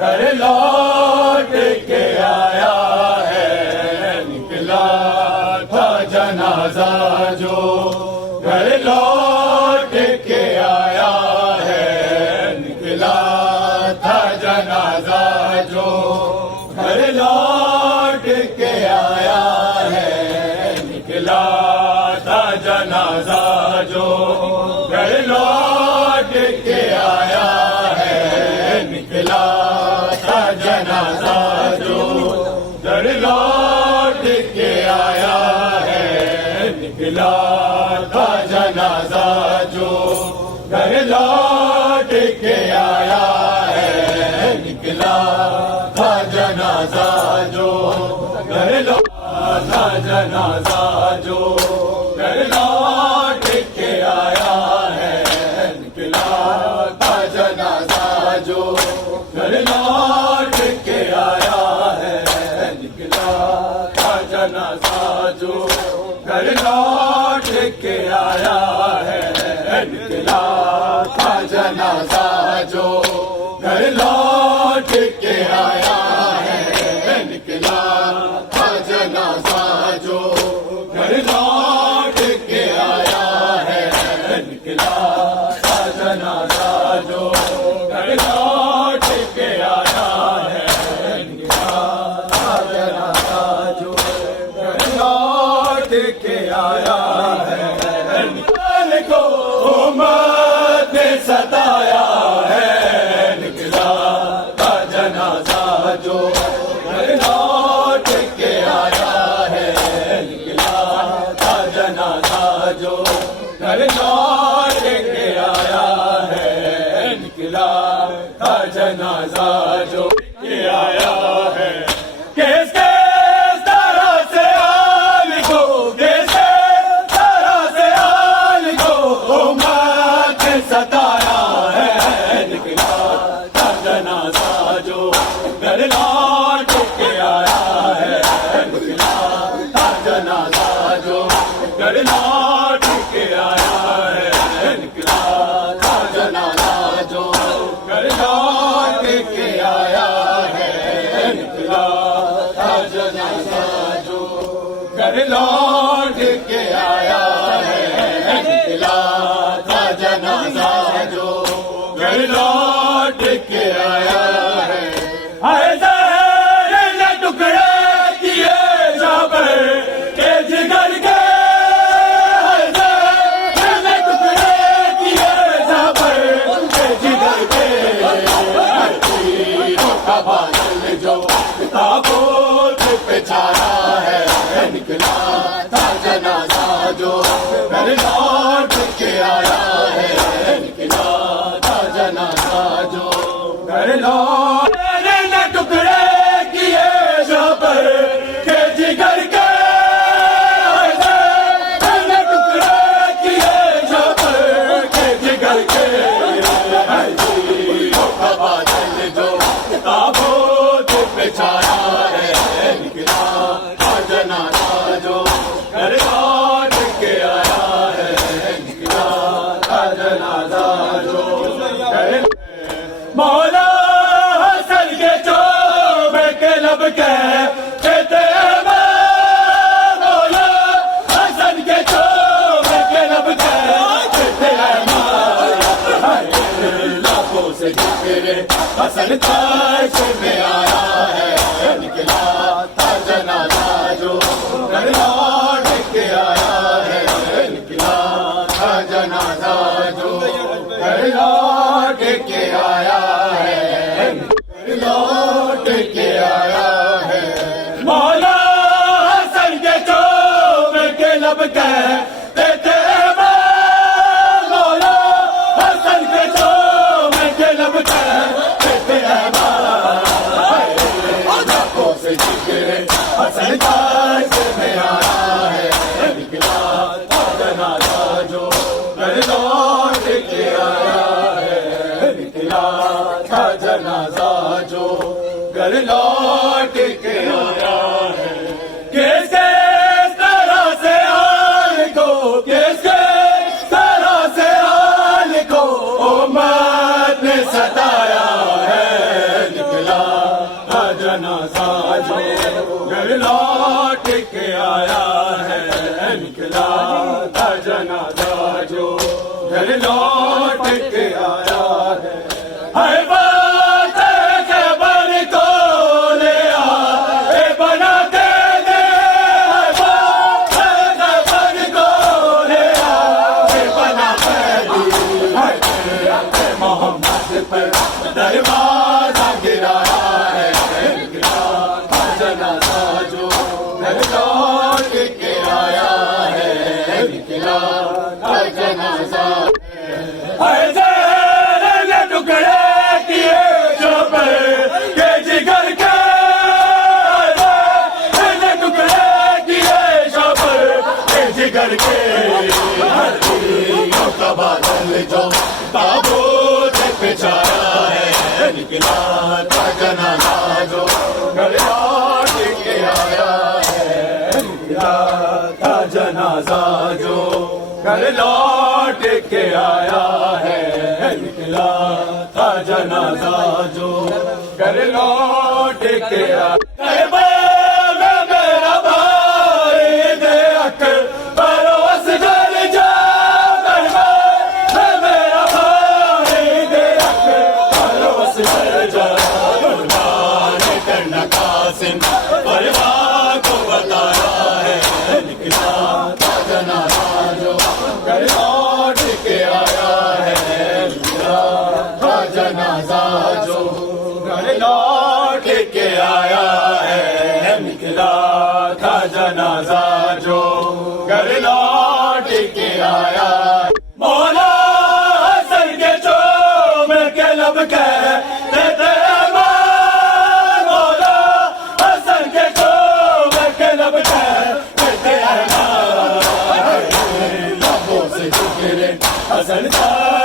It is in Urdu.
گھر لوٹ کے آیا ہے، نکلا تھا جنازہ جو گھر لوٹ کے آیا ہے، نکلا تھا جنازہ جو گھر لوٹ کے آیا ہے، نکلا تھا جنازہ جو گھر لوٹ کے آیا ہے، نکلا تھا جنازہ جو گھر لوٹ کے آیا ہے، نکلا تھا جنازہ جو گھر لوٹ کے آیا ہے، نکلا تھا جنازہ جو گھر لوٹ تھا جنازہ جو گھر لوٹ کے آیا ہے، نکلا تھا جنازہ جو گھر لوٹ کے آیا ہے، نکلا تھا جنازہ جو گھر لوٹ کے آیا ہے، نکلا تھا جنازہ جو گھر لوٹ کے آیا ہے، نکلا تھا جنازہ جو گھر لوٹ کے آیا ہے، نکلا تھا جنازہ جو گھر لوٹ کے آیا ہے، نکلا تھا جنازہ جو گھر لوٹ کے آیا ہے، کو امت نے ستایا ہے، نکلا تھا جنازہ جو گھر لوٹ کے آیا ہے، نکلا تھا جنازہ جو گھر لوٹ کے آیا ہے، نکلا تھا جنازہ جو کے آیا ہے، کس طرح سے آل کو کس طرح سے آل کو امت نے ستایا ہے، نکلا تھا جنازہ جو گھر لوٹ کے آیا ہے، نکلا تھا جنازہ جو گھر لوٹ کے آیا ہے، نکلا تھا جنازہ جو گھر لوٹ کے آیا ہے، نکلا تھا جنازہ جو گھر لوٹ کے آیا ہے، نکلا تھا جنازہ جو گھر لوٹ کے آیا ہے، ہائے زہر نے ٹکڑے کیے جابر کے جگر کے، ہائے زہر نے ٹکڑے کیے جابر کے جگر کے، تیروں کا بادل جو تابوت پہ چھایا ہے، نکلا تھا جنازہ جو گھر لوٹ کے آیا ہے، نکلا تھا جنازہ جو گھر لوٹ نے ٹکڑے کیے جابر کے جگر کے، ہائے زہر نے ٹکڑے کیے جابر کے جگر کے، تیروں کا بادل جو تابوت پہ چھایا ہے، نکلا تھا جنازہ جو گھر لوٹ کے آیا ہے، نکلا تھا جنازہ جو گھر مولا حسن کے چوبے کے لب کہتے ہیں مولا حسن کے چوبے کے لب کہتے ہیں لبوں سے گرے حسن تاش میں آیا ہے، نکلا تھا جنازہ جو گھر لوٹ کے آیا ہے، نکلا تھا جنازہ جو گھر لوٹ کے آیا ہے، گھر لوٹ کے آیا ہے، مولا حسن کے چوبے کے لب کہتے ہیں مولا حسن کے چوبے کے لب کہتے ہیں لبوں سے جگرے حسن تاش میں آیا ہے، نکلا تھا جنازہ جو گھر لوٹ کے آیا ہے، نکلا تھا جنازہ جو گھر لوٹ کے آیا ہے، کس طرح سے آل کو کس طرح سے آل کو امت نے ستایا ہے، نکلا جنازہ جو گھر لوٹ کے آیا ہے، نکلا تھا جنازہ جو گھر لوٹ کے آیا ہے۔ بات خبر کو لے آئے بنا کے دے، بات خبر کو لے آئے بنا کے دے، محمد پر دروازہ گرایا ہے، نکلا تھا جنازہ جو گھر لوٹ کے آیا ہے، نکلا تھا جنازہ۔ ٹکڑے کیے جو پر کے جگر کے، ٹکڑے کیے جو پر کے جگر کے، ہڈیوں کا بادل جو تابوت پہ چھایا ہے، نکلا تھا جنازہ جو گھر لوٹ کے آیا ہے، نکلا تھا جنازہ جو گھر لوٹ کے آیا ہے، نکلا تھا جنازہ جو گھر لوٹ کے آیا۔ میرا بھائی دیکھ پروس گھر جا، میرا بھائی دیکھ پروس گھر جا، قربان کرنا قاسم پرواہ کو بتایا ہے، نکلا تھا جنازہ جو گھر لوٹ کے آیا ہے، نکلا تھا جنازہ جو گھر لوٹ کے آیا ہے، نکلا تھا جنازہ جو گھر لوٹ کے آیا ہے۔ مولا حسن کے چوم کے لب کہتے تھے امان، مولا حسن کے چوم کے لب کہتے تھے امان، لبوں سے ذکر حسن کا